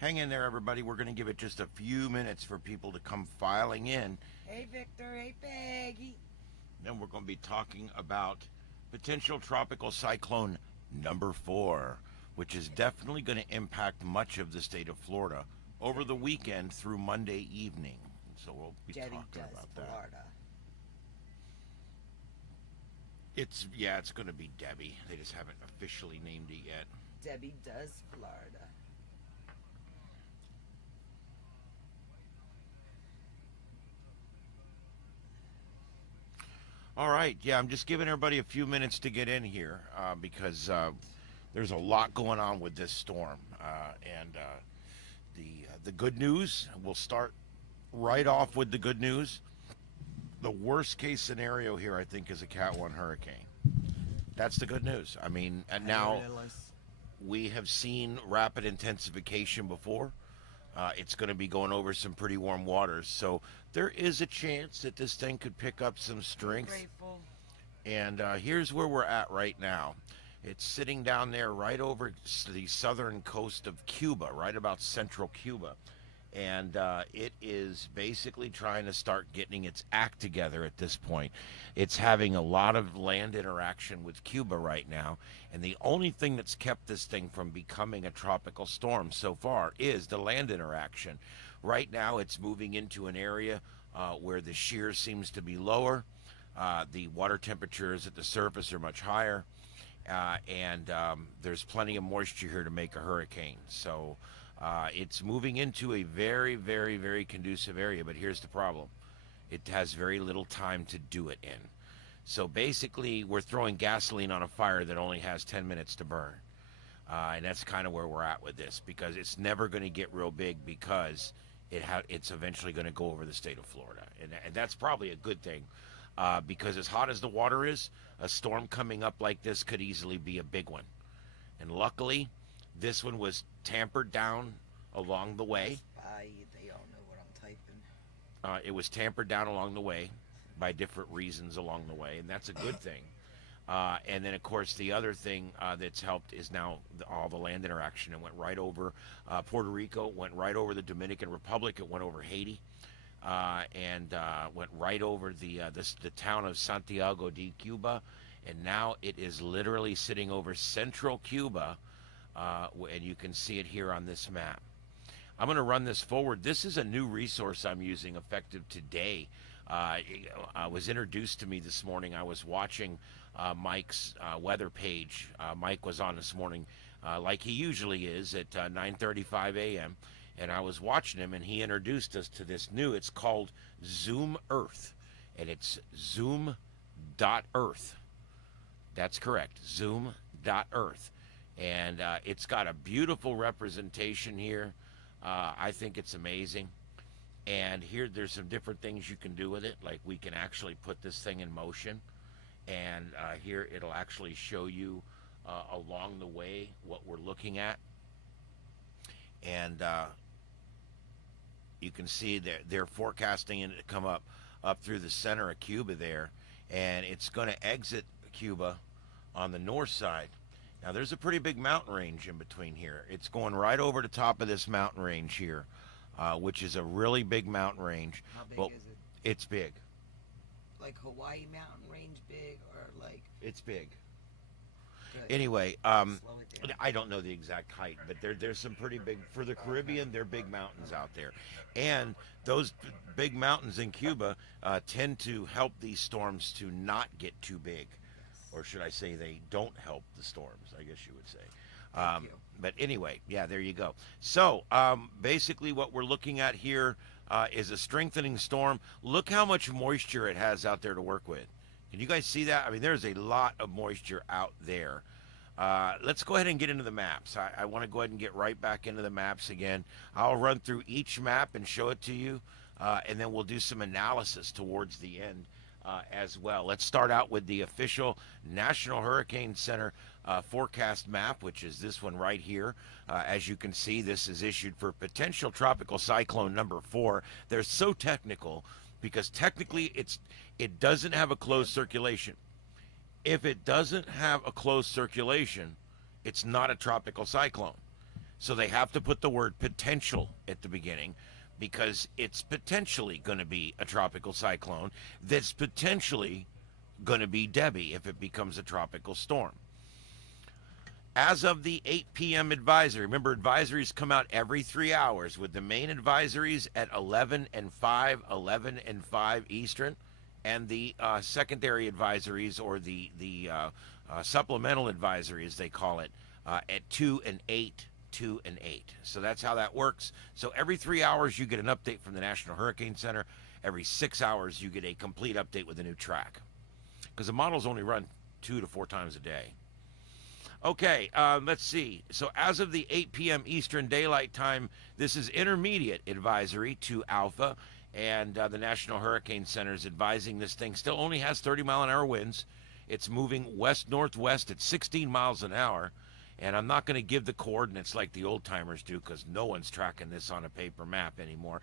Hang in there, everybody. We're going to give it just a few minutes for people to come filing in. Hey, Victor. Hey, Peggy. Then we're going to be talking about potential tropical cyclone number 4, which is definitely going to impact much of the state of Florida over the weekend through Monday evening. So we'll be Debbie talking does about that. Florida. It's going to be Debbie. They just haven't officially named it yet. Debbie does Florida. All right, yeah, I'm just giving everybody a few minutes to get in here because there's a lot going on with this storm, and the good news. We'll start right off with the good news. The worst case scenario here, I think, is a Cat 1 hurricane. That's the good news. I mean, and now we have seen rapid intensification before. It's going to be going over some pretty warm waters, so there is a chance that this thing could pick up some strength. Grateful. And here's where we're at right now. It's sitting down there right over the southern coast of Cuba, right about central Cuba. And it is basically trying to start getting its act together at this point. It's having a lot of land interaction with Cuba right now. And the only thing that's kept this thing from becoming a tropical storm so far is the land interaction. Right now, it's moving into an area where the shear seems to be lower. The water temperatures at the surface are much higher. And there's plenty of moisture here to make a hurricane. So it's moving into a very, very, very conducive area. But here's the problem. It has very little time to do it in. So basically, we're throwing gasoline on a fire that only has 10 minutes to burn. And that's kind of where we're at with this, because it's never going to get real big, because it's eventually going to go over the state of Florida. And that's probably a good thing, because as hot as the water is, a storm coming up like this could easily be a big one. And luckily, this one was tampered down along the way. They all know what I'm typing. It was tampered down along the way by different reasons along the way, and that's a good thing. And then, of course, the other thing that's helped is now all the land interaction. It went right over Puerto Rico, went right over the Dominican Republic, it went over Haiti, and went right over the town of Santiago de Cuba, and now it is literally sitting over central Cuba, and you can see it here on this map. I'm going to run this forward. This is a new resource I'm using, effective today. Was introduced to me this morning. I was watching Mike's weather page. Mike was on this morning, like he usually is, at 9:35 a.m. And I was watching him, and he introduced us to this new. It's called Zoom Earth, and it's zoom.earth. That's correct, zoom.earth. And it's got a beautiful representation here. I think it's amazing. And here, there's some different things you can do with it. Like, we can actually put this thing in motion. And here, it'll actually show you along the way what we're looking at. And you can see they're forecasting it to come up through the center of Cuba there. And it's going to exit Cuba on the north side. Now, there's a pretty big mountain range in between here. It's going right over the top of this mountain range here. Which is a really big mountain range. How big Well, is it? it's big. Like Hawaii mountain range big, or like It's big. good? Anyway, Slow it down. I don't know the exact height, but there's some pretty big, for the Caribbean, they're big mountains out there. And those big mountains in Cuba tend to help these storms to not get too big. Or should I say, they don't help the storms, I guess you would say. Thank you. But anyway, yeah, there you go. So basically what we're looking at here is a strengthening storm. Look how much moisture it has out there to work with. Can you guys see that? I mean, there's a lot of moisture out there. Let's go ahead and get into the maps. I want to go ahead and get right back into the maps again. I'll run through each map and show it to you, and then we'll do some analysis towards the end as well. Let's start out with the official National Hurricane Center forecast map, which is this one right here. As you can see, this is issued for potential tropical cyclone number 4. They're so technical because technically it doesn't have a closed circulation. If it doesn't have a closed circulation, it's not a tropical cyclone. So they have to put the word potential at the beginning because it's potentially going to be a tropical cyclone that's potentially going to be Debbie if it becomes a tropical storm. As of the 8 p.m. advisory, remember advisories come out every 3 hours with the main advisories at 11 and 5, 11 and 5 Eastern, and the secondary advisories or the supplemental advisory as they call it at 2 and 8. 2 and 8. So that's how that works. So every 3 hours you get an update from the National Hurricane Center. Every 6 hours you get a complete update with a new track. Because the models only run 2 to 4 times a day. Okay, let's see. So as of the 8 p.m. Eastern Daylight Time, this is intermediate advisory to Alpha, and the National Hurricane Center is advising this thing still only has 30-mile-an-hour winds. It's moving west-northwest at 16 miles an hour. And I'm not going to give the coordinates like the old timers do because no one's tracking this on a paper map anymore.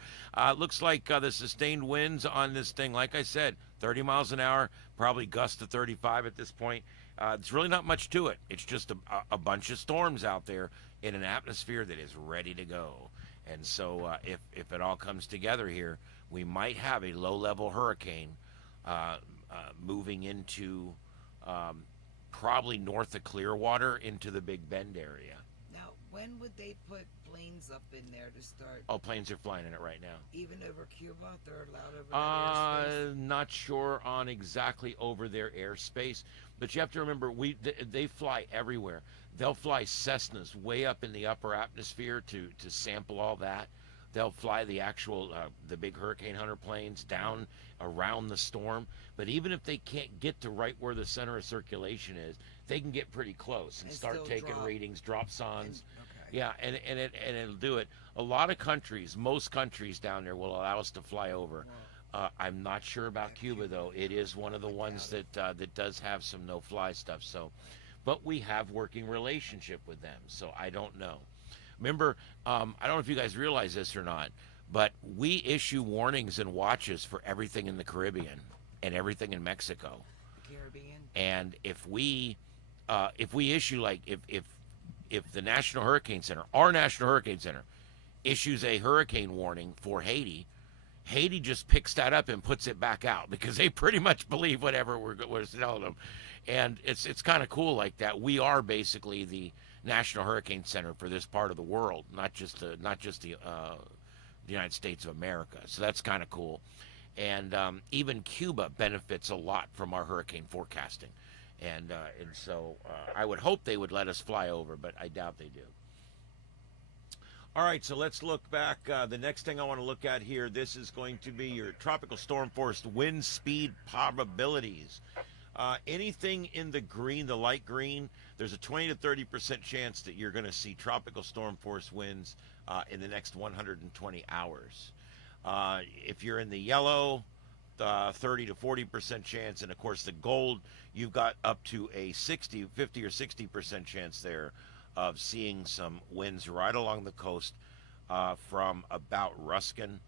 Looks like the sustained winds on this thing, like I said, 30 miles an hour, probably gusts to 35 at this point. It's really not much to it. It's just a bunch of storms out there in an atmosphere that is ready to go. And so if it all comes together here, we might have a low-level hurricane moving into probably north of Clearwater into the Big Bend area. Now, when would they put planes up in there to start? Oh, planes are flying in it right now. Even over Cuba? They're allowed over their airspace? Not sure on exactly over their airspace, but you have to remember they fly everywhere. They'll fly Cessnas way up in the upper atmosphere to sample all that. They'll fly the actual, the big Hurricane Hunter planes down around the storm. But even if they can't get to right where the center of circulation is, they can get pretty close and start taking readings, drop sons. Okay. Yeah, and it'll do it. A lot of countries, most countries down there will allow us to fly over. I'm not sure about Cuba, though. It is one of the ones that does have some no-fly stuff. So, but we have working relationship with them, so I don't know. Remember, I don't know if you guys realize this or not, but we issue warnings and watches for everything in the Caribbean and everything in Mexico. The Caribbean. And if we issue, like if the National Hurricane Center, our National Hurricane Center, issues a hurricane warning for Haiti, Haiti just picks that up and puts it back out because they pretty much believe whatever we're telling them. And it's kind of cool like that. We are basically the National Hurricane Center for this part of the world, not just the United States of America. So that's kind of cool. And even Cuba benefits a lot from our hurricane forecasting. And so I would hope they would let us fly over, but I doubt they do. All right, so let's look back. The next thing I want to look at here, this is going to be your tropical storm force wind speed probabilities. Anything in the green, the light green, there's a 20 to 30% chance that you're going to see tropical storm force winds in the next 120 hours. If you're in the yellow, 30 to 40% chance, and of course the gold, you've got up to a 50 or 60% chance there of seeing some winds right along the coast from about Ruskin,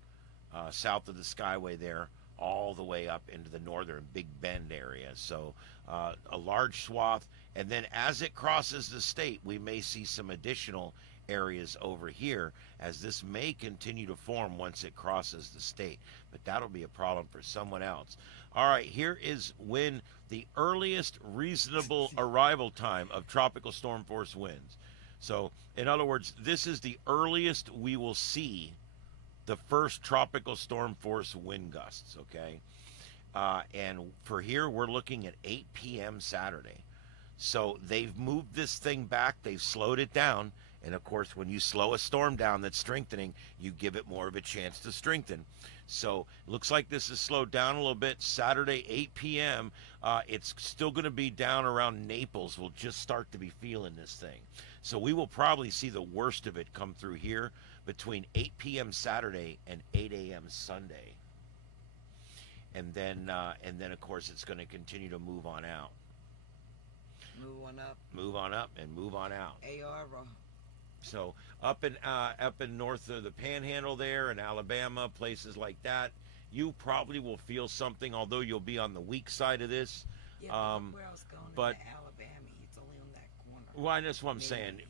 south of the Skyway there, all the way up into the northern Big Bend area. So a large swath, and then as it crosses the state, we may see some additional areas over here as this may continue to form once it crosses the state, but that'll be a problem for someone else. All right, here is when the earliest reasonable arrival time of tropical storm force winds. So in other words, this is the earliest we will see the first tropical storm force wind gusts, okay? And for here, we're looking at 8 p.m. Saturday. So they've moved this thing back, they've slowed it down, and of course, when you slow a storm down that's strengthening, you give it more of a chance to strengthen. So it looks like this is slowed down a little bit. Saturday, 8 p.m., it's still going to be down around Naples. We'll just start to be feeling this thing. So we will probably see the worst of it come through here between 8 p.m. Saturday and 8 a.m. Sunday. And then, of course, it's going to continue to move on out. Move on up. Move on up and move on out. AR. So up in north of the Panhandle there in Alabama, places like that, you probably will feel something, although you'll be on the weak side of this. Yeah, but where else going? but to Alabama, it's only on that corner. Well, that's what I'm saying.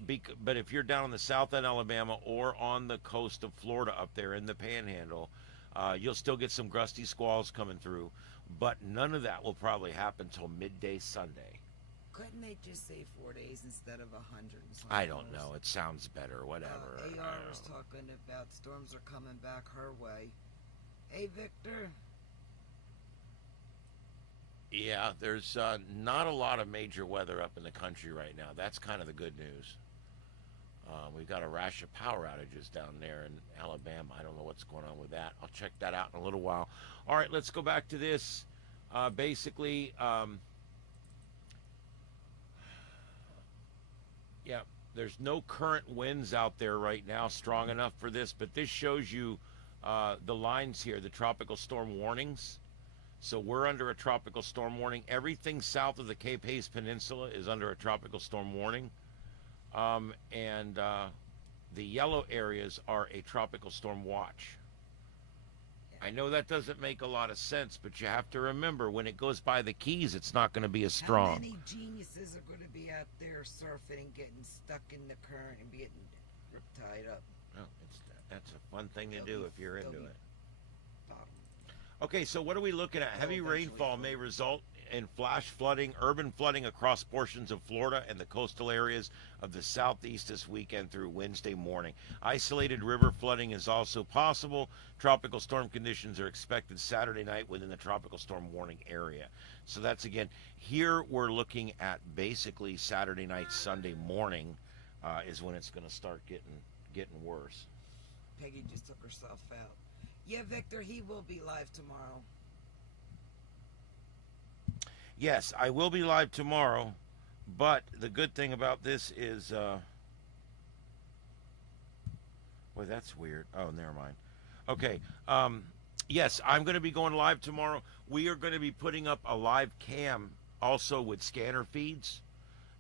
But if you're down in the south end Alabama or on the coast of Florida up there in the Panhandle, you'll still get some gusty squalls coming through. But none of that will probably happen till midday Sunday. Couldn't they just say 4 days instead of 100 and something? I don't know. It sounds better. Whatever. AR was talking about storms are coming back her way. Hey, Victor. Yeah, there's not a lot of major weather up in the country right now. That's kind of the good news. We've got a rash of power outages down there in Alabama. I don't know what's going on with that. I'll check that out in a little while. All right, let's go back to this. Basically, yeah, there's no current winds out there right now strong enough for this, but this shows you the lines here, the tropical storm warnings. So we're under a tropical storm warning. Everything south of the Cape Hayes Peninsula is under a tropical storm warning. And the yellow areas are a tropical storm watch. I know that doesn't make a lot of sense, but you have to remember when it goes by the Keys, it's not going to be as strong. How many geniuses are going to be out there surfing and getting stuck in the current and getting tied up? Well, that's a fun thing to do if you're into it. Bottom. Okay, so what are we looking at? Heavy rainfall may result in flash flooding, urban flooding across portions of Florida and the coastal areas of the southeast this weekend through Wednesday morning. Isolated river flooding is also possible. Tropical storm conditions are expected Saturday night within the tropical storm warning area. So that's, again, here we're looking at basically Saturday night, Sunday morning is when it's going to start getting worse. Peggy just took herself out. Yeah, Victor, he will be live tomorrow. Yes, I will be live tomorrow, but the good thing about this is, boy, that's weird. Oh, never mind. Okay, yes, I'm going to be going live tomorrow. We are going to be putting up a live cam also with scanner feeds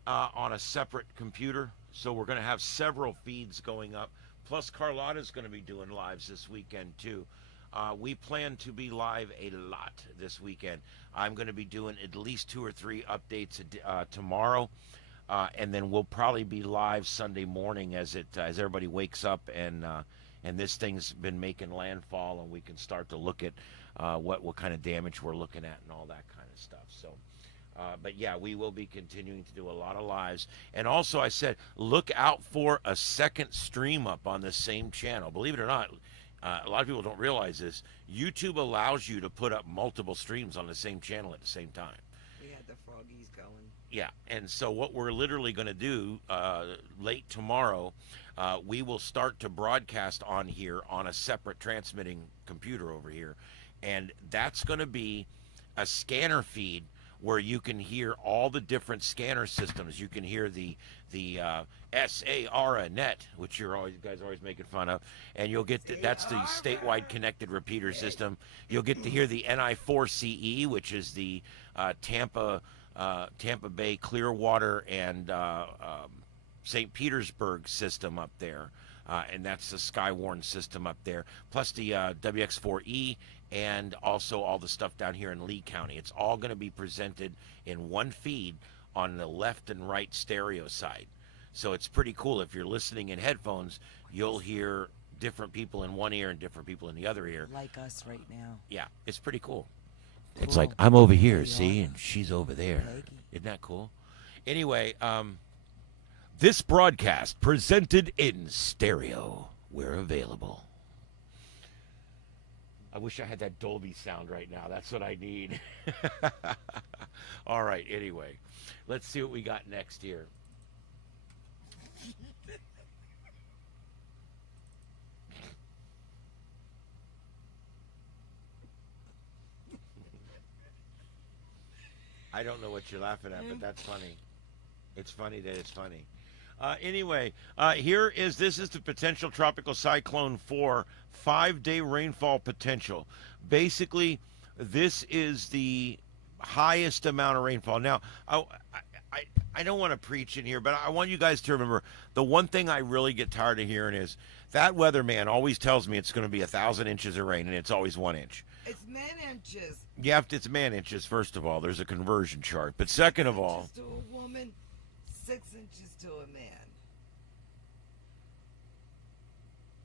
on a separate computer. So we're going to have several feeds going up. Plus, Carlotta's going to be doing lives this weekend, too. We plan to be live a lot this weekend. I'm going to be doing at least 2 or 3 updates tomorrow, and then we'll probably be live Sunday morning as everybody wakes up and this thing's been making landfall, and we can start to look at what kind of damage we're looking at and all that kind of stuff. So. But yeah, we will be continuing to do a lot of lives. And also, I said, look out for a second stream up on the same channel. Believe it or not, a lot of people don't realize this. YouTube allows you to put up multiple streams on the same channel at the same time. We had the froggies going. Yeah, and so what we're literally going to do late tomorrow, we will start to broadcast on here on a separate transmitting computer over here. And that's going to be a scanner feed where you can hear all the different scanner systems. You can hear the SAR-net, which you guys are always making fun of, and you'll get that's the statewide connected repeater system. You'll get to hear the NI4CE, which is the Tampa Bay, Clearwater, and St. Petersburg system up there. And that's the Skywarn system up there, plus the WX4E, and also all the stuff down here in Lee County. It's all going to be presented in one feed on the left and right stereo side. So it's pretty cool. If you're listening in headphones, you'll hear different people in one ear and different people in the other ear. Like us right now. Yeah, it's pretty cool. It's like, I'm over here, see, and she's over there. Isn't that cool? Anyway, this broadcast presented in stereo. We're available. I wish I had that Dolby sound right now. That's what I need. All right, anyway. Let's see what we got next here. I don't know what you're laughing at, but that's funny. It's funny that it's funny. Anyway, this is the Potential Tropical Cyclone Four 5-day rainfall potential. Basically, this is the highest amount of rainfall. Now, I don't want to preach in here, but I want you guys to remember the one thing I really get tired of hearing is that weatherman always tells me it's going to be 1,000 inches of rain, and it's always 1 inch. It's man inches. Yeah, it's man inches. First of all, there's a conversion chart, but second of all, to a woman, 6 inches to a man.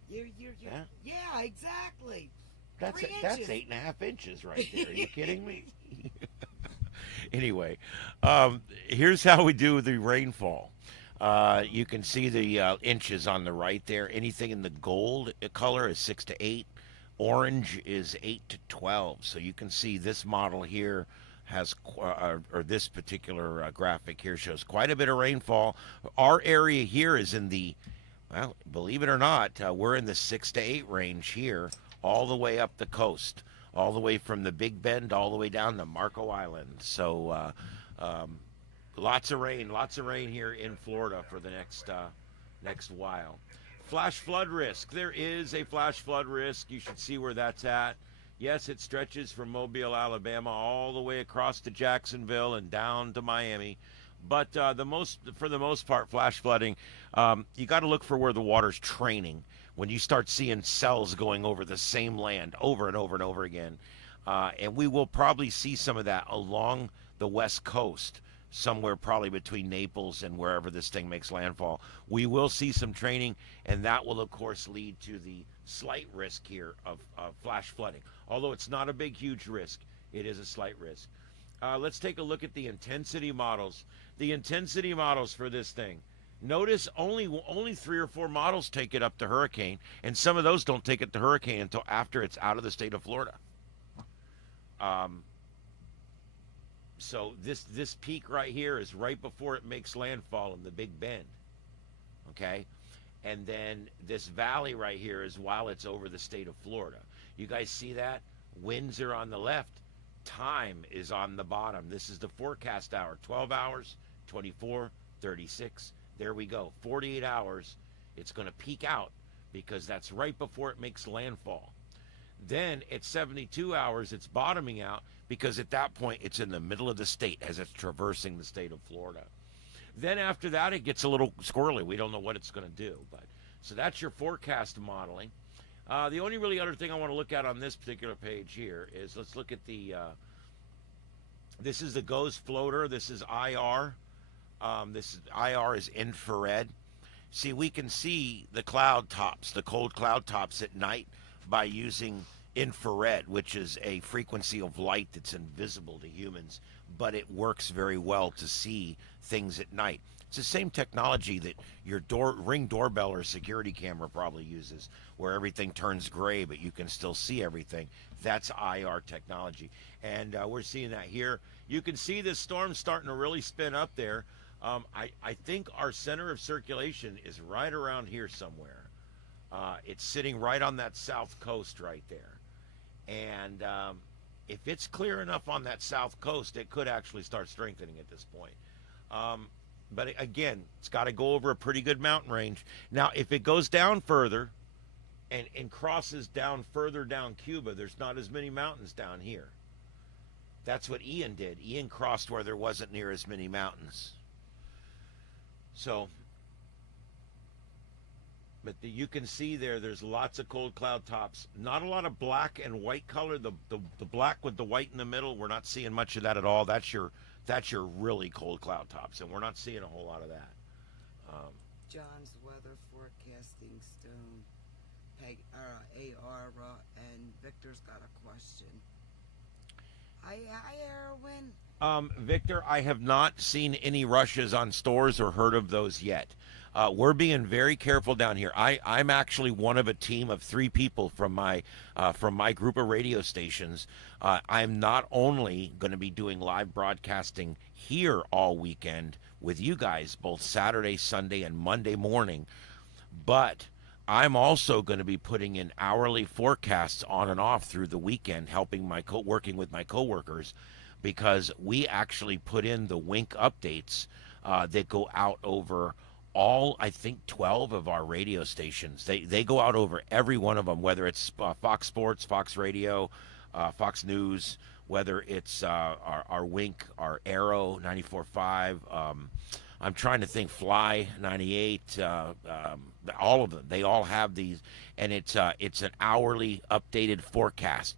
Yeah. Yeah, exactly. That's 3 inches. 8.5 inches right there. Are you kidding me? Anyway, here's how we do the rainfall. You can see the inches on the right there. Anything in the gold color is 6 to 8. Orange is 8 to 12. So you can see this model here has, or this particular graphic here shows quite a bit of rainfall. Our area here is in the, well, believe it or not, we're in the 6 to 8 range here, all the way up the coast, all the way from the Big Bend all the way down to Marco Island. So lots of rain here in Florida for the next while. Flash flood risk. There is a flash flood risk. You should see where that's at. Yes, it stretches from Mobile, Alabama, all the way across to Jacksonville and down to Miami. But for the most part, flash flooding, you got to look for where the water's training. When you start seeing cells going over the same land over and over and over again, and we will probably see some of that along the west coast, somewhere probably between Naples and wherever this thing makes landfall. We will see some training, and that will, of course, lead to the slight risk here of flash flooding. Although it's not a big, huge risk, it is a slight risk. Let's take a look at the intensity models. The intensity models for this thing. Notice only 3 or 4 models take it up to hurricane, and some of those don't take it to hurricane until after it's out of the state of Florida. So this peak right here is right before it makes landfall in the Big Bend. Okay? And then this valley right here is while it's over the state of Florida. You guys see that? Winds are on the left. Time is on the bottom. This is the forecast hour. 12 hours, 24, 36. There we go. 48 hours. It's going to peak out because that's right before it makes landfall. Then at 72 hours, it's bottoming out because at that point, it's in the middle of the state as it's traversing the state of Florida. Then after that, it gets a little squirrely. We don't know what it's going to do. So that's your forecast modeling. The only really other thing I want to look at on this particular page here is let's look at this is the GOES floater. This is IR. IR is infrared. See, we can see the cloud tops, the cold cloud tops at night by using infrared, which is a frequency of light that's invisible to humans, but it works very well to see things at night. It's the same technology that your Ring doorbell or security camera probably uses, where everything turns gray, but you can still see everything. That's IR technology. And we're seeing that here. You can see this storm starting to really spin up there. I think our center of circulation is right around here somewhere. It's sitting right on that south coast right there. And if it's clear enough on that south coast, it could actually start strengthening at this point. But again, it's got to go over a pretty good mountain range. Now, if it goes down further and crosses down further down Cuba, there's not as many mountains down here. That's what Ian did. Ian crossed where there wasn't near as many mountains. So, but you can see there's lots of cold cloud tops. Not a lot of black and white color. The black with the white in the middle, we're not seeing much of that at all. That's your really cold cloud tops, and we're not seeing a whole lot of that. John's weather forecasting stone, AR, and Victor's got a question. Hi, Erwin. Victor, I have not seen any rushes on stores or heard of those yet. We're being very careful down here. I'm actually one of a team of 3 people from my group of radio stations. I'm not only going to be doing live broadcasting here all weekend with you guys, both Saturday, Sunday, and Monday morning, but I'm also going to be putting in hourly forecasts on and off through the weekend, working with my coworkers, because we actually put in the Wink updates that go out over all, I think, 12 of our radio stations. They go out over every one of them, whether it's Fox Sports, Fox Radio, Fox News, whether it's our Wink, our Arrow 94.5, I'm trying to think, Fly 98, all of them. They all have these, and it's an hourly updated forecast.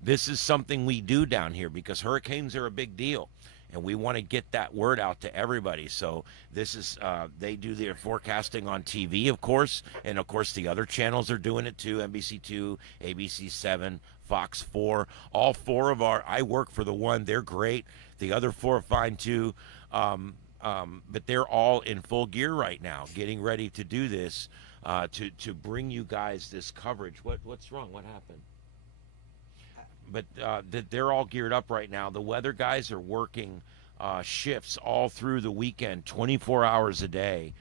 This is something we do down here because hurricanes are a big deal. and we want to get that word out to everybody. So this is they do their forecasting on TV, of course, and of course the other channels are doing it too. NBC2, ABC7, Fox 4. All four of our, I work for the one, they're great. The other four are fine too. But they're all in full gear right now, getting ready to do this, to bring you guys this coverage. What's wrong? What happened? But they're all geared up right now. The weather guys are working shifts all through the weekend, 24 hours a day.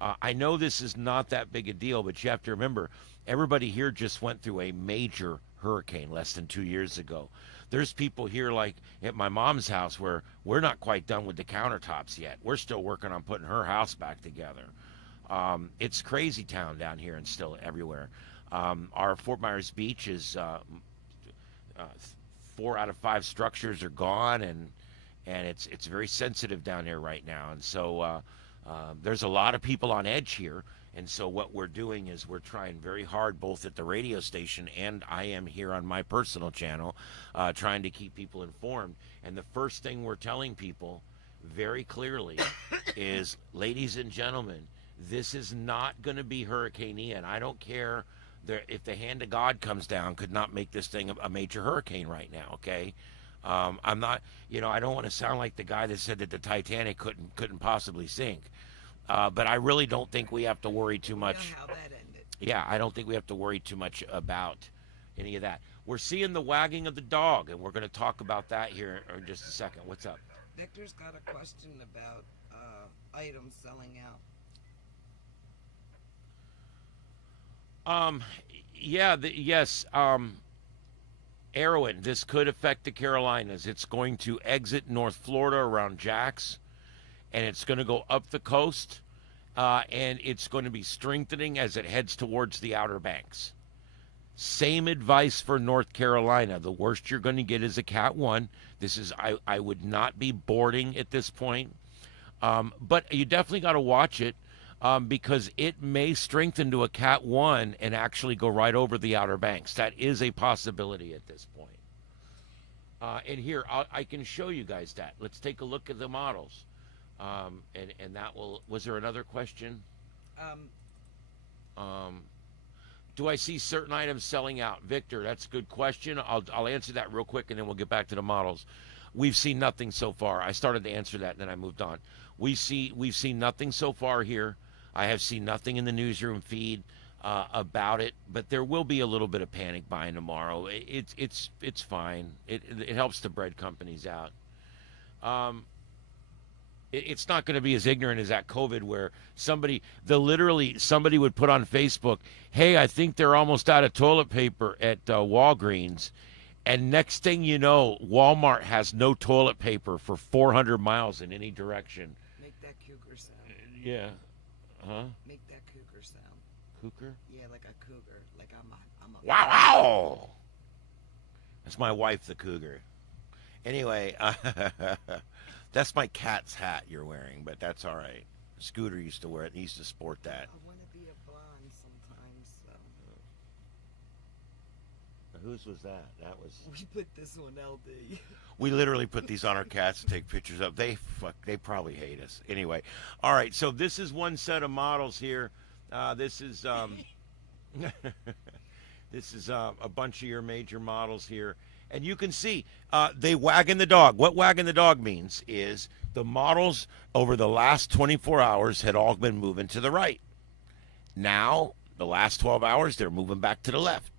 I know this is not that big a deal, but you have to remember, everybody here just went through a major hurricane less than 2 years ago. There's people here like at my mom's house where we're not quite done with the countertops yet. We're still working on putting her house back together. It's crazy town down here and still everywhere. Our Fort Myers Beach is 4 out of 5 structures are gone, and it's very sensitive down here right now. And so there's a lot of people on edge here. And so what we're doing is we're trying very hard, both at the radio station and I am here on my personal channel, trying to keep people informed. And the first thing we're telling people very clearly is, ladies and gentlemen, this is not going to be Hurricane Ian. I don't care if the hand of God comes down, could not make this thing a major hurricane right now, okay? I'm not, I don't want to sound like the guy that said that the Titanic couldn't possibly sink. But I really don't think we have to worry too much. You know how that ended. Yeah, I don't think we have to worry too much about any of that. We're seeing the wagging of the dog, and we're going to talk about that here in just a second. What's up? Victor's got a question about items selling out. Yes. Erwin, this could affect the Carolinas. It's going to exit North Florida around Jax, and it's going to go up the coast, and it's going to be strengthening as it heads towards the Outer Banks. Same advice for North Carolina. The worst you're going to get is a Cat 1. This is, I would not be boarding at this point, but you definitely got to watch it. Because it may strengthen to a Cat 1 and actually go right over the Outer Banks. That is a possibility at this point. And here, I can show you guys that. Let's take a look at the models. And that will, was there another question? Do I see certain items selling out? Victor, that's a good question. I'll answer that real quick, and then we'll get back to the models. We've seen nothing so far. I started to answer that, and then I moved on. We've seen nothing so far here. I have seen nothing in the newsroom feed about it, but there will be a little bit of panic buying tomorrow. It's fine. It helps the bread companies out. It's not going to be as ignorant as that COVID, where somebody would put on Facebook, "Hey, I think they're almost out of toilet paper at Walgreens," and next thing you know, Walmart has no toilet paper for 400 miles in any direction. Make that cougar sound. Yeah. Huh? Make that cougar sound. Cougar? Yeah, like a cougar. Like I'm a. Wow, wow! That's my wife, the cougar. Anyway, that's my cat's hat you're wearing, but that's all right. Scooter used to wear it. He used to sport that. I want to be a blonde sometimes. Whose was that? That was. We put this on LD. We literally put these on our cats to take pictures of. They probably hate us. Anyway, all right. So this is one set of models here. This is this is a bunch of your major models here, and you can see they wagging the dog. What wagging the dog means is the models over the last 24 hours had all been moving to the right. Now the last 12 hours they're moving back to the left.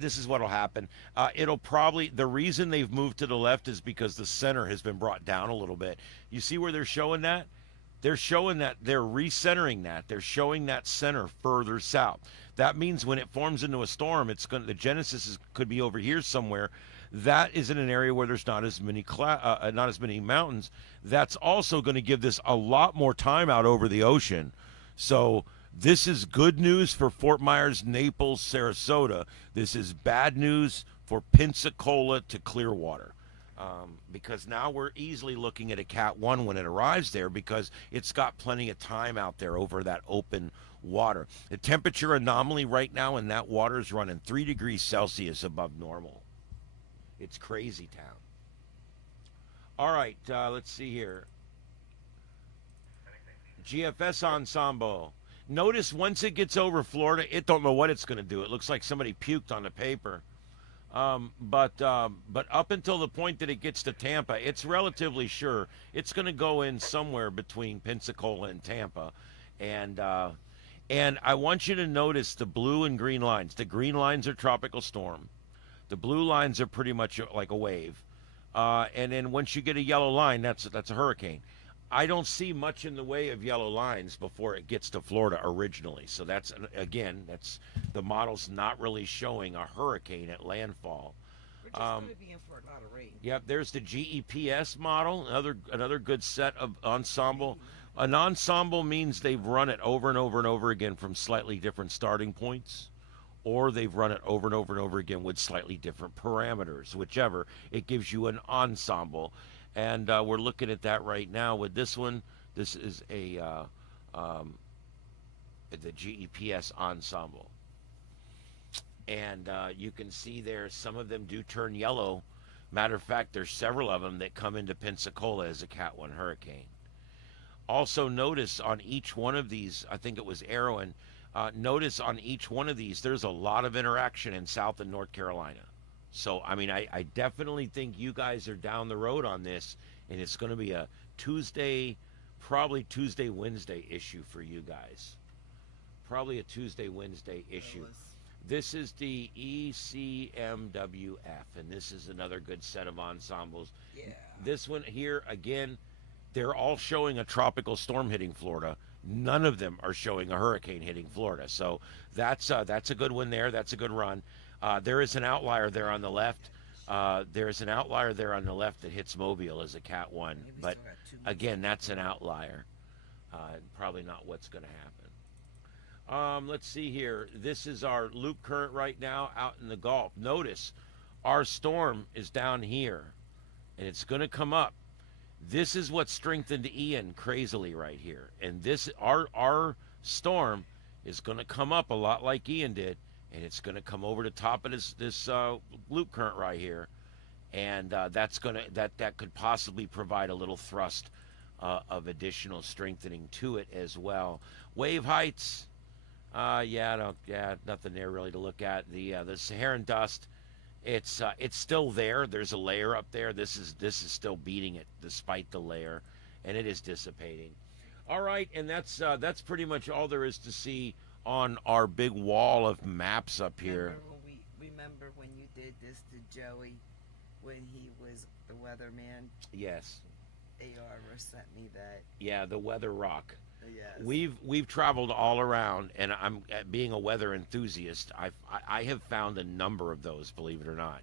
This is what will happen. It'll probably, the reason they've moved to the left is because the center has been brought down a little bit. You see where they're showing that? They're showing that, they're recentering that. They're showing that center further south. That means when it forms into a storm, the genesis could be over here somewhere. That is in an area where there's not as many mountains. That's also going to give this a lot more time out over the ocean. So this is good news for Fort Myers, Naples, Sarasota. This is bad news for Pensacola to Clearwater, because now we're easily looking at a Cat 1 when it arrives there, because it's got plenty of time out there over that open water. The temperature anomaly right now in that water is running 3 degrees Celsius above normal. It's crazy town. All right, let's see here. GFS Ensemble. Notice once it gets over Florida, it don't know what it's going to do. It looks like somebody puked on the paper. But up until the point that it gets to Tampa, it's relatively sure it's going to go in somewhere between Pensacola and Tampa, and I want you to notice the blue and green lines. The green lines are tropical storm. The blue lines are pretty much like a wave, and then once you get a yellow line, that's a hurricane. I don't see much in the way of yellow lines before it gets to Florida originally. So that's the model's not really showing a hurricane at landfall. We're just going to be in for a lot of rain. Yep, there's the GEPS model, another good set of ensemble. An ensemble means they've run it over and over and over again from slightly different starting points, or they've run it over and over and over again with slightly different parameters. Whichever, it gives you an ensemble. And we're looking at that right now with this one. This is the GEPS ensemble. And you can see there some of them do turn yellow. Matter of fact, there's several of them that come into Pensacola as a Cat 1 hurricane. Also notice on each one of these, I think it was Arrowan, notice on each one of these, there's a lot of interaction in South and North Carolina. So, I mean, I definitely think you guys are down the road on this, and it's going to be a Tuesday, probably Tuesday, Wednesday issue for you guys. Probably a Tuesday, Wednesday issue. This is the ECMWF, and this is another good set of ensembles. Yeah. This one here, again, they're all showing a tropical storm hitting Florida. None of them are showing a hurricane hitting Florida. So that's a good one there. That's a good run. There is an outlier there on the left. There's an outlier there on the left that hits Mobile as a Cat 1. But again, that's an outlier. Probably not what's going to happen. Let's see here. This is our loop current right now out in the Gulf. Notice our storm is down here, and it's going to come up. This is what strengthened Ian crazily right here. And this our storm is going to come up a lot like Ian did. And it's going to come over the top of this loop current right here, and that could possibly provide a little thrust of additional strengthening to it as well. Wave heights, nothing there really to look at. The Saharan dust, it's still there. There's a layer up there. This is still beating it despite the layer, and it is dissipating. All right, and that's pretty much all there is to see on our big wall of maps up here. Remember when you did this to Joey when he was the weatherman? Yes. AR sent me that. Yeah, the weather rock. Yes. We've traveled all around, and I'm being a weather enthusiast. I have found a number of those, believe it or not,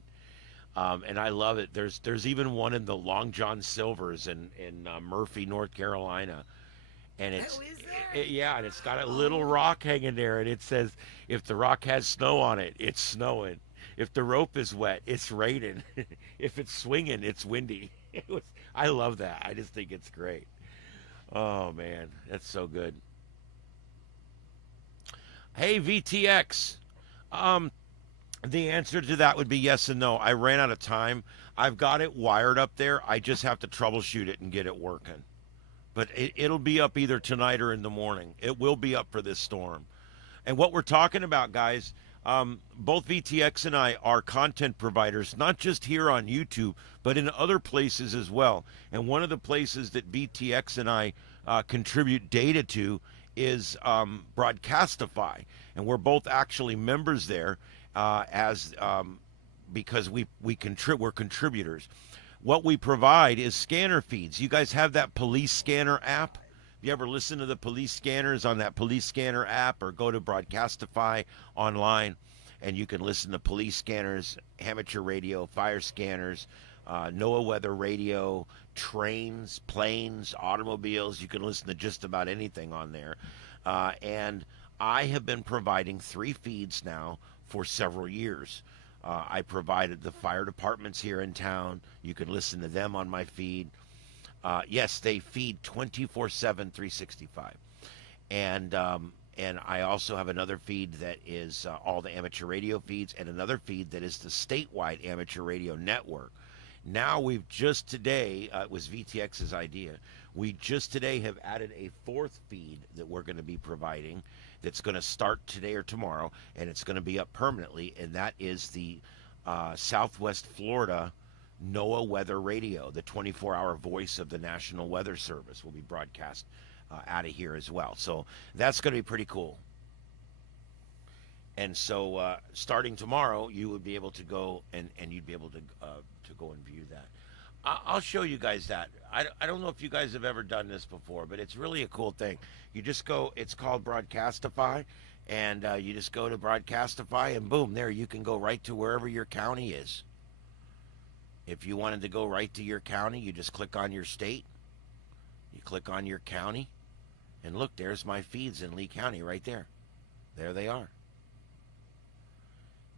and I love it. There's even one in the Long John Silvers in Murphy, North Carolina. And it's and it's got a little rock hanging there, and it says if the rock has snow on it, it's snowing. If the rope is wet, it's raining. If it's swinging, it's windy. I love that. I just think it's great. Oh man, that's so good. Hey VTX, the answer to that would be yes and no. I ran out of time. I've got it wired up there. I just have to troubleshoot it and get it working. But it'll be up either tonight or in the morning. It will be up for this storm. And what we're talking about, guys, both VTX and I are content providers, not just here on YouTube, but in other places as well. And one of the places that VTX and I contribute data to is Broadcastify. And we're both actually members there because we're contributors. What we provide is scanner feeds. You guys have that police scanner app? You ever listen to the police scanners on that police scanner app, or go to Broadcastify online and you can listen to police scanners, amateur radio, fire scanners, NOAA weather radio, trains, planes, automobiles. You can listen to just about anything on there. And I have been providing 3 feeds now for several years. I provided the fire departments here in town. You can listen to them on my feed. Yes, they feed 24/7, 365. And I also have another feed that is all the amateur radio feeds, and another feed that is the statewide amateur radio network. Now we've just today, it was VTX's idea. We just today have added a fourth feed that we're going to be providing that's going to start today or tomorrow, and it's going to be up permanently, and that is the Southwest Florida NOAA Weather Radio, the 24-hour voice of the National Weather Service will be broadcast out of here as well. So that's going to be pretty cool. And so starting tomorrow, you would be able to go and you'd be able to go and view that. I'll show you guys that. I don't know if you guys have ever done this before, but it's really a cool thing. You just go, it's called Broadcastify, and you just go to Broadcastify, and boom, there you can go right to wherever your county is. If you wanted to go right to your county, you just click on your state, you click on your county, and look, there's my feeds in Lee County right there. There they are.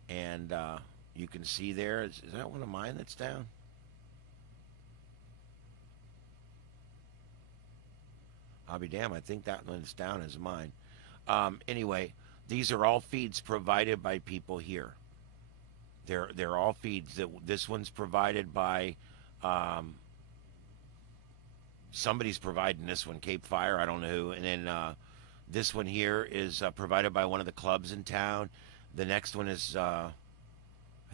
And you can see there, is that one of mine that's down? I'll be damned, I think that one's down is mine. Anyway, these are all feeds provided by people here. They're all feeds. This one's provided by somebody's providing this one, Cape Fire, I don't know who. And then this one here is provided by one of the clubs in town. The next one is, I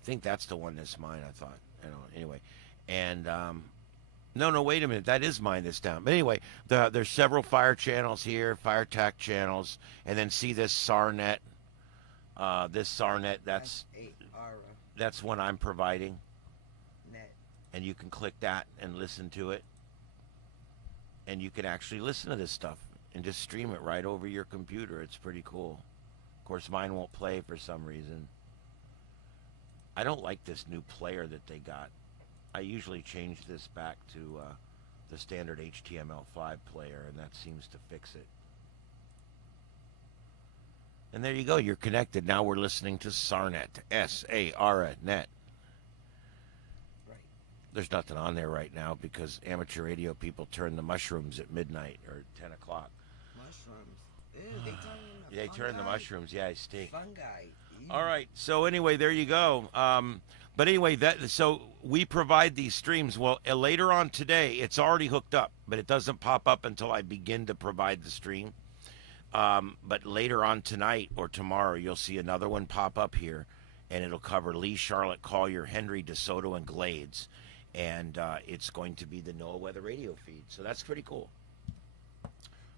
think that's the one that's mine, I thought. I don't know. Anyway, and no, wait a minute. That is mine that's down. But anyway, there's several fire channels here, fire TAC channels, and then see this SARNet. This SARNet, that's one I'm providing. Net. And you can click that and listen to it. And you can actually listen to this stuff and just stream it right over your computer. It's pretty cool. Of course, mine won't play for some reason. I don't like this new player that they got. I usually change this back to the standard HTML5 player, and that seems to fix it. And there you go. You're connected. Now we're listening to SARNet. S-A-R-Net. Right. There's nothing on there right now because amateur radio people turn the mushrooms at midnight or 10 o'clock. Mushrooms. Ew, they turn the They turn the mushrooms. Yeah, I stink. Fungi. Ew. All right. So anyway, there you go. But anyway, so we provide these streams. Well, later on today, it's already hooked up, but it doesn't pop up until I begin to provide the stream. But later on tonight or tomorrow, you'll see another one pop up here, and it'll cover Lee, Charlotte, Collier, Henry, DeSoto, and Glades. And it's going to be the NOAA Weather Radio feed. So that's pretty cool.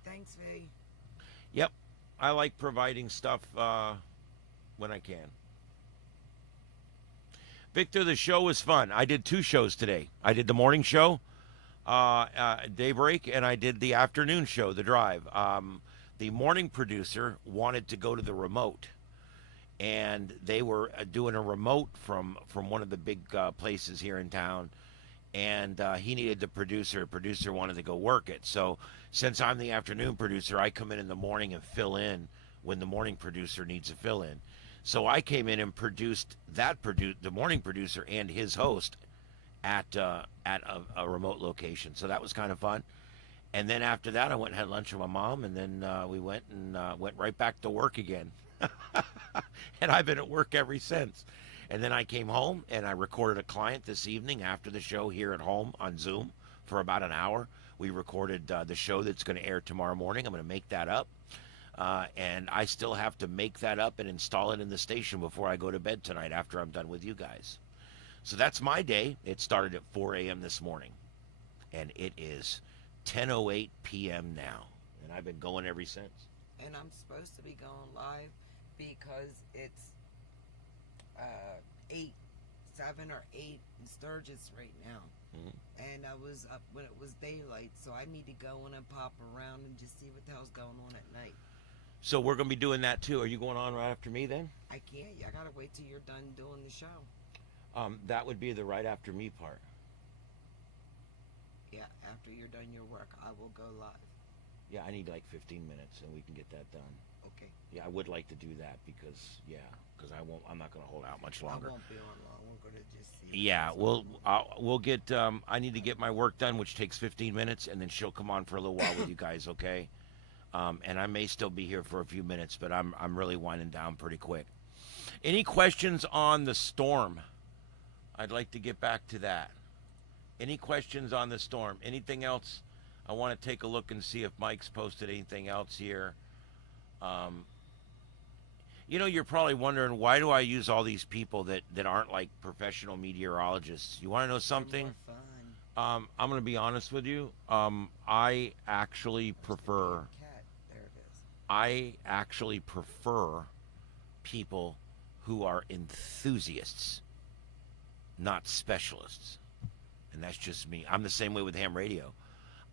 Thanks, V. Yep. I like providing stuff when I can. Victor, the show was fun. I did 2 shows today. I did the morning show, Daybreak, and I did the afternoon show, The Drive. The morning producer wanted to go to the remote, and they were doing a remote from one of the big places here in town, and he needed the producer. The producer wanted to go work it. So since I'm the afternoon producer, I come in the morning and fill in when the morning producer needs a fill in. So I came in and produced the morning producer and his host at a remote location. So that was kind of fun. And then after that, I went and had lunch with my mom, and then we went right back to work again. And I've been at work ever since. And then I came home, and I recorded a client this evening after the show here at home on Zoom for about an hour. We recorded the show that's going to air tomorrow morning. I'm going to make that up. And I still have to make that up and install it in the station before I go to bed tonight after I'm done with you guys. So that's my day. It started at 4 a.m. this morning, and it is 10:08 p.m. now, and I've been going ever since. And I'm supposed to be going live because it's 7 or 8 in Sturgis right now. Mm-hmm. And I was up when it was daylight, so I need to go in and pop around and just see what the hell's going on at night. So we're going to be doing that too. Are you going on right after me then? I can't. I gotta wait till you're done doing the show. That would be the right after me part. Yeah, after you're done your work, I will go live. Yeah, I need like 15 minutes, and we can get that done. Okay. Yeah, I would like to do that because I'm not going to hold out much longer. I won't be on long. We're gonna just see. Yeah, we'll get. I need to get my work done, which takes 15 minutes, and then she'll come on for a little while with you guys, okay? And I may still be here for a few minutes, but I'm really winding down pretty quick. Any questions on the storm? I'd like to get back to that. Any questions on the storm? Anything else? I want to take a look and see if Mike's posted anything else here. Um, you're probably wondering, why do I use all these people that aren't like professional meteorologists? You want to know They're something? more fun. I'm going to be honest with you. I actually prefer. Cat. There it is. I actually prefer people who are enthusiasts, not specialists. And that's just me. I'm the same way with ham radio.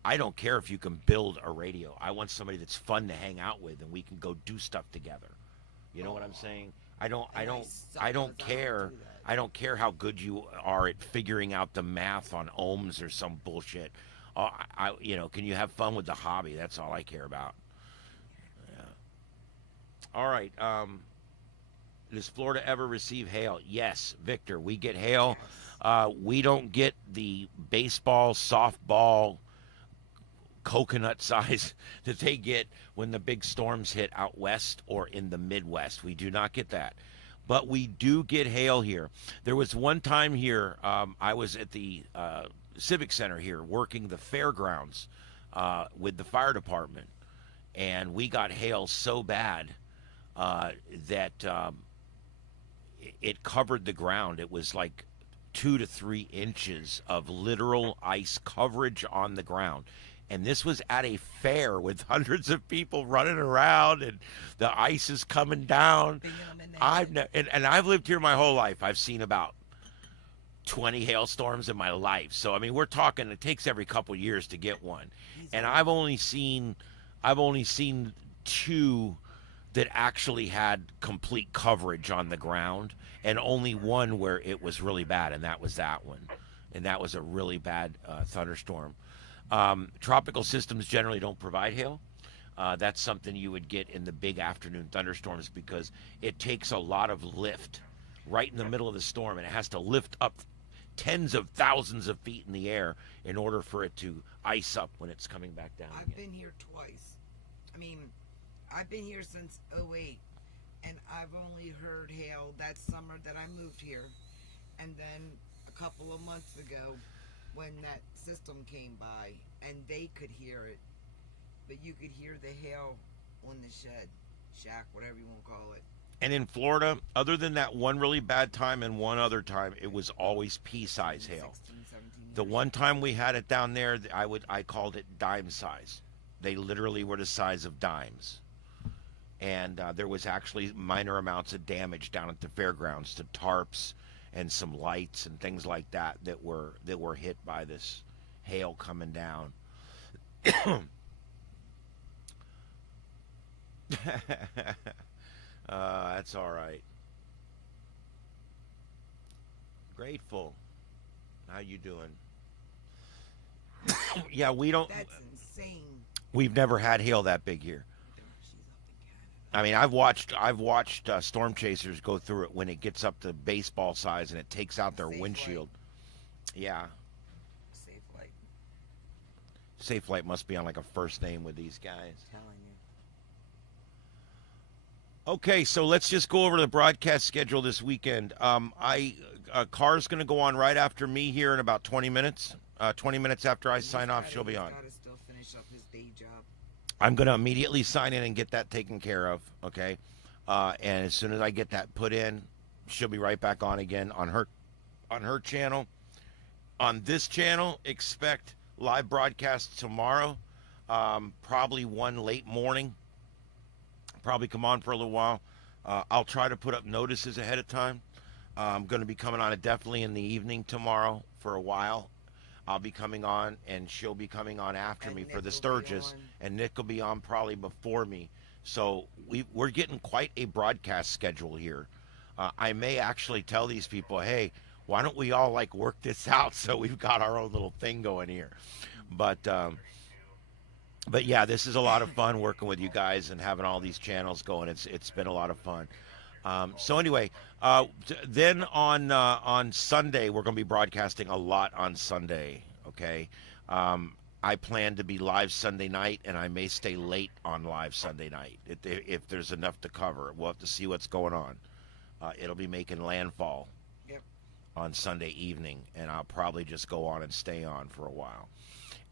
I don't care if you can build a radio. I want somebody that's fun to hang out with and we can go do stuff together. You know what I'm saying? I don't care. I don't care how good you are at figuring out the math on ohms or some bullshit. Can you have fun with the hobby? That's all I care about. Yeah. All right. Does Florida ever receive hail? Yes, Victor. We get hail. We don't get the baseball, softball, coconut size that they get when the big storms hit out west or in the Midwest. We do not get that. But we do get hail here. There was one time here, I was at the Civic Center here working the fairgrounds with the fire department. And we got hail so bad that it covered the ground. It was like 2 to 3 inches of literal ice coverage on the ground. And this was at a fair with hundreds of people running around, and the ice is coming down. I've lived here my whole life. I've seen about 20 hailstorms in my life. So I mean, we're talking. It takes every couple years to get one, and I've only seen 2 that actually had complete coverage on the ground, and only one where it was really bad, and that was that one, and that was a really bad thunderstorm. Tropical systems generally don't provide hail. That's something you would get in the big afternoon thunderstorms because it takes a lot of lift right in the middle of the storm, and it has to lift up tens of thousands of feet in the air in order for it to ice up when it's coming back down I've again. been here twice. I mean, I've been here since '08, and I've only heard hail that summer that I moved here. And then a couple of months ago, when that system came by, and they could hear it, but you could hear the hail on the shack, whatever you want to call it. And in Florida, other than that one really bad time and one other time, it was always pea-size hail. 16, 17 The years. one time we had it down there, I called it dime size. They literally were the size of dimes. And there was actually minor amounts of damage down at the fairgrounds to tarps and some lights and things like that were hit by this hail coming down. That's all right. Grateful. How you doing? Yeah, we don't. That's insane. We've never had hail that big here. She's up in Canada. I mean, I've watched storm chasers go through it when it gets up to baseball size and it takes out their Safe windshield. Yeah, Safe light. Safe Light must be on like a first name with these guys. Telling you. Okay, so let's just go over the broadcast schedule this weekend. Car's going to go on right after me here in about 20 minutes. 20 minutes after I sign off, she'll be on. He's got to still finish up his day job. I'm going to immediately sign in and get that taken care of, okay? And as soon as I get that put in, she'll be right back on again on her channel. On this channel, expect live broadcasts tomorrow, probably one late morning. Probably come on for a little while. I'll try to put up notices ahead of time. I'm going to be coming on it definitely in the evening tomorrow for a while. I'll be coming on, and she'll be coming on after And me Nick for the will be Sturgis, on. and Nick will be on probably before me. So we're getting quite a broadcast schedule here. I may actually tell these people, hey, why don't we all like work this out so we've got our own little thing going here. But yeah, this is a lot of fun working with you guys and having all these channels going. It's been a lot of fun. So anyway, then on Sunday, we're going to be broadcasting a lot on Sunday, okay? I plan to be live Sunday night, and I may stay late on live Sunday night if there's enough to cover. We'll have to see what's going on. It'll be making landfall. Yep. on Sunday evening, and I'll probably just go on and stay on for a while.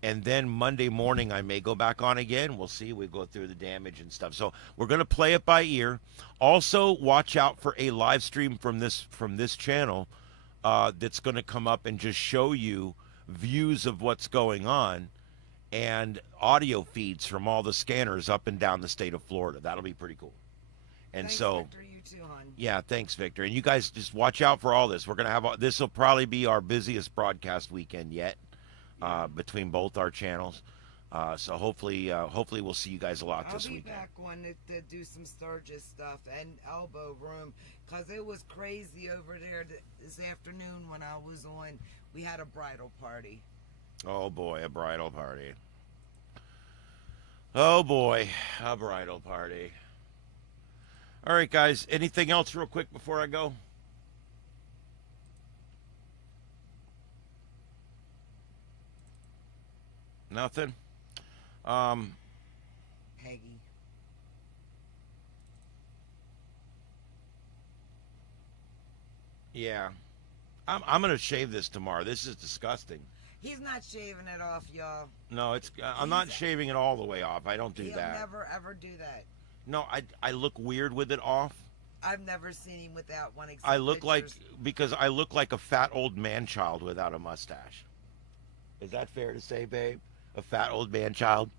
And then Monday morning, I may go back on again. We'll see. We go through the damage and stuff. So we're going to play it by ear. Also, watch out for a live stream from this channel that's going to come up and just show you views of what's going on and audio feeds from all the scanners up and down the state of Florida. That'll be pretty cool. And Thanks, so, Victor, you too, hon. yeah, thanks, Victor. And you guys just watch out for all this. We're going to have this will probably be our busiest broadcast weekend yet. Between both our channels, so hopefully we'll see you guys a lot this weekend. I'll be back on to do some Sturgis stuff and elbow room, because it was crazy over there this afternoon when I was on. We had a bridal party. Oh boy, a bridal party. Oh boy, a bridal party. All right, guys, anything else real quick before I go? Nothing. Peggy. Yeah. I'm gonna shave this tomorrow. This is disgusting. He's not shaving it off, y'all. No, it's. I'm not shaving it all the way off. I don't do He'll that. never ever do that. No, I look weird with it off. I've never seen him without one. Except I look pictures. because I look like a fat old man child without a mustache. Is that fair to say, babe? A fat old man child.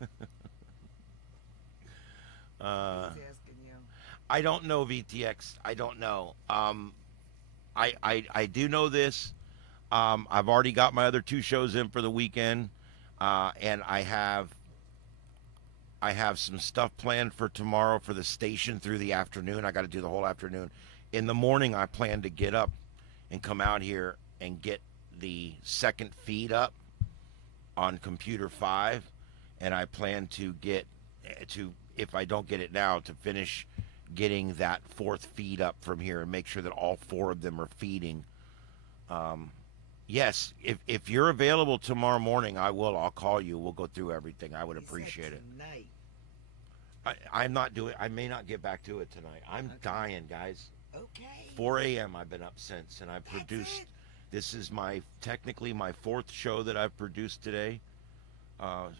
He's asking you. I don't know, VTX. I don't know. I do know this. I've already got my other 2 shows in for the weekend, and I have some stuff planned for tomorrow for the station through the afternoon. I got to do the whole afternoon. In the morning, I plan to get up and come out here and get the second feed up on computer 5, and I plan to get to, if I don't get it now, to finish getting that 4th feed up from here and make sure that all 4 of them are feeding. Yes, if you're available tomorrow morning, I'll call you. We'll go through everything. I would appreciate it. Tonight. I'm not doing. I may not get back to it tonight. I'm dying, guys. Okay. 4 a.m. I've been up since, and I produced. This is technically my 4th show that I've produced today. 4,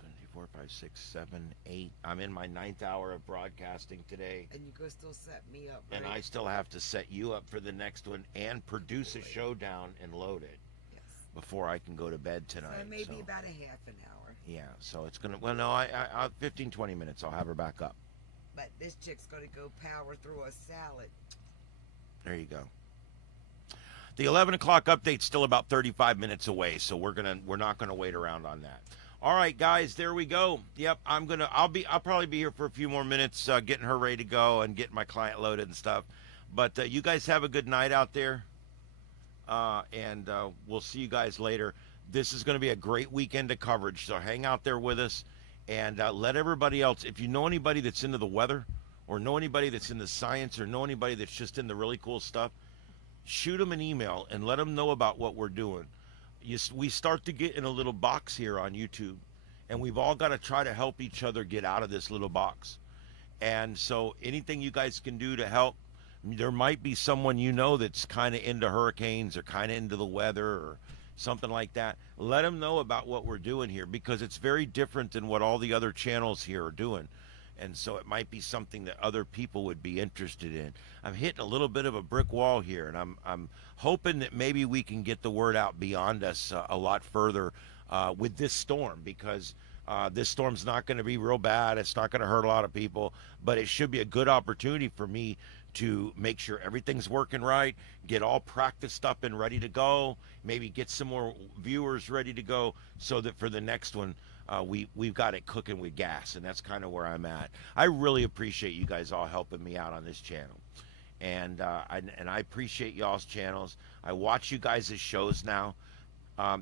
5, 6, 7, 8. I'm in my 9th hour of broadcasting today. And you go still set me up, right? And I still have to set you up for the next one and produce a show down and load it before I can go to bed tonight. So maybe about a half an hour. Yeah, so it's going to, well, no, 15, 20 minutes, I'll have her back up. But this chick's going to go power through a salad. There you go. The 11 o'clock update's still about 35 minutes away, so we're not gonna wait around on that. All right, guys, there we go. Yep, I'll probably be here for a few more minutes, getting her ready to go and getting my client loaded and stuff. But you guys have a good night out there, and we'll see you guys later. This is going to be a great weekend of coverage, so hang out there with us, and let everybody else. If you know anybody that's into the weather, or know anybody that's into science, or know anybody that's just into really cool stuff, shoot them an email and let them know about what we're doing. We start to get in a little box here on YouTube, and we've all got to try to help each other get out of this little box. And so anything you guys can do to help, there might be someone you know that's kind of into hurricanes or kind of into the weather or something like that. Let them know about what we're doing here, because it's very different than what all the other channels here are doing. And so it might be something that other people would be interested in. I'm hitting a little bit of a brick wall here, and I'm hoping that maybe we can get the word out beyond us a lot further with this storm, because this storm's not going to be real bad. It's not going to hurt a lot of people, but it should be a good opportunity for me to make sure everything's working right, get all practiced up and ready to go, maybe get some more viewers ready to go, so that for the next one, we've got it cooking with gas, and that's kind of where I'm at. I really appreciate you guys all helping me out on this channel, and I appreciate y'all's channels. I watch you guys' shows now.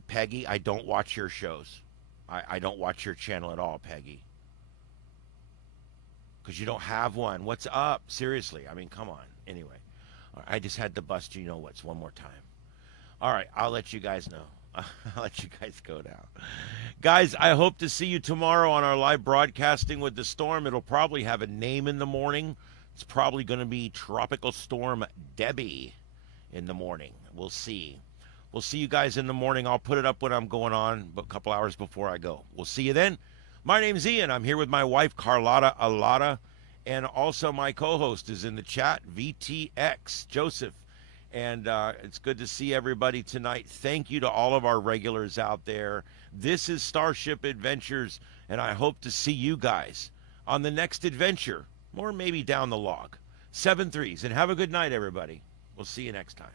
Peggy, I don't watch your shows. I don't watch your channel at all, Peggy, because you don't have one. What's up? Seriously, I mean, come on. Anyway, I just had to bust you know what's one more time. All right, I'll let you guys know. I'll let you guys go now. Guys, I hope to see you tomorrow on our live broadcasting with the storm. It'll probably have a name in the morning. It's probably going to be Tropical Storm Debbie in the morning. We'll see. We'll see you guys in the morning. I'll put it up when I'm going on, but a couple hours before I go. We'll see you then. My name's Ian. I'm here with my wife, Carlotta Alada, and also my co-host is in the chat, VTX, Joseph. And it's good to see everybody tonight. Thank you to all of our regulars out there. This is Starship Adventures, and I hope to see you guys on the next adventure, or maybe down the log. 7-3s, and have a good night, everybody. We'll see you next time.